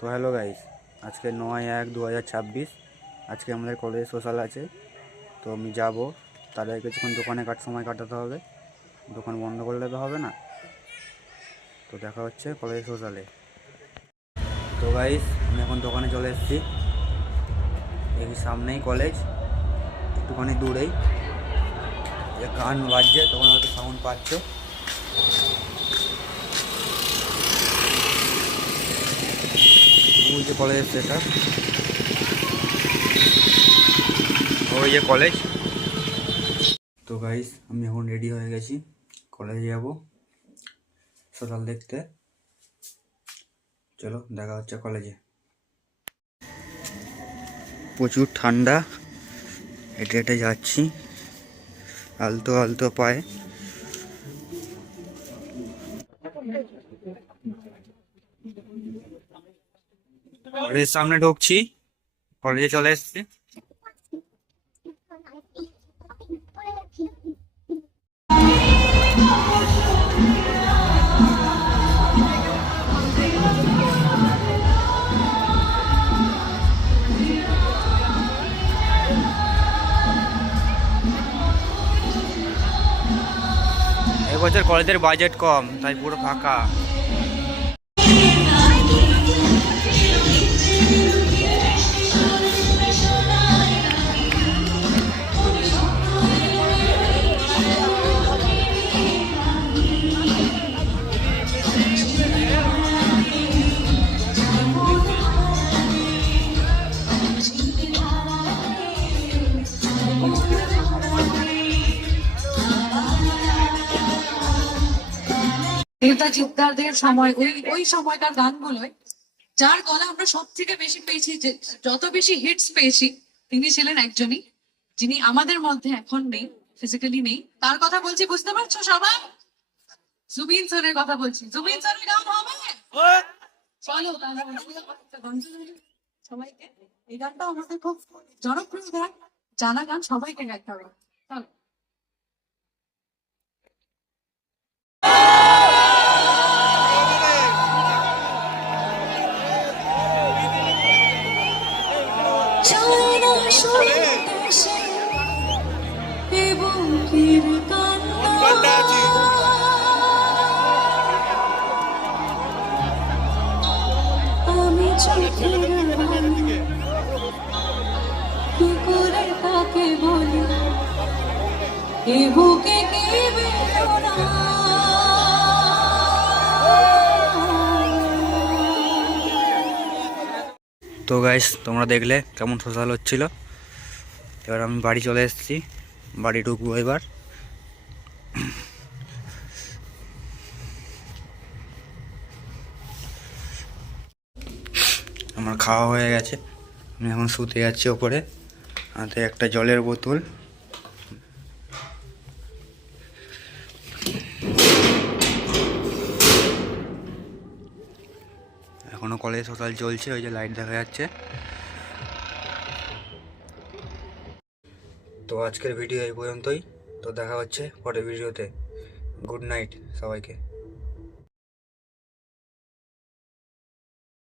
তো hello guys, আজকে 9/1/2026। আজকে আমাদের কলেজে সোশ্যাল আছে। তো আমি যাব, তাদের কিছুক্ষণ দোকানে সময় কাটাতে হবে। দোকান বন্ধ করলে তো হবে না। তো দেখা হচ্ছে কলেজে সোশ্যালে। তো গাইস, আমি এখন দোকানে চলে এসেছি। এই সামনেই কলেজ, একটুখানি দূরেই। গান বাজছে, তখন হয়তো সাউন্ড পাচ্ছ। ওই যে কলেজ, সেটা ওই যে কলেজ। তো গাইস, আমি এখন রেডি হয়ে গেছি, কলেজে যাব সোশ্যাল দেখতে। চলো দেখা হচ্ছে কলেজে। প্রচুর ঠান্ডা, হেঁটে হেঁটে যাচ্ছি আলতো আলতো পায়ে। কলেজের সামনে ঢুকছি, কলেজে চলে এসছি। এবছর কলেজের বাজেট কম, তাই পুরো ফাঁকা। দেবদা চিত্তারদের সময় ওই ওই সময়কার গানগুলোয় যার গলা আমরা সব থেকে বেশি পেয়েছি, যত বেশি হিটস পেয়েছি, তিনি ছিলেন একজনই যিনি আমাদের মধ্যে এখন নেই, ফিজিক্যালি নেই। তার কথা বলছি, বুঝতে পারছো সবাই? জুবিন স্যারের কথা বলছি। জুবিন স্যারের গান হবে, চলো সবাইকে। এই গানটা আমাদের খুব জনপ্রিয় গান, জানা গান, সবাইকে গাইতে হবে। চলো। কি করে তাকে বলি এ বুকে কি বেদনা। তো গাইস, তোমরা দেখলে কেমন সোশ্যাল হচ্ছিল। এবার আমি বাড়ি চলে এসেছি, বাড়ি ঢুকবো এবার। আমার খাওয়া হয়ে গেছে, আমি এখন শুতে যাচ্ছি ওপরে। হাতে একটা জলের বোতল। এখনো কলেজ সোশ্যাল চলছে, ওই যে লাইট দেখা যাচ্ছে। তো আজকের ভিডিও এই পর্যন্তই। তো দেখা হচ্ছে পরের ভিডিওতে। গুড নাইট সবাইকে।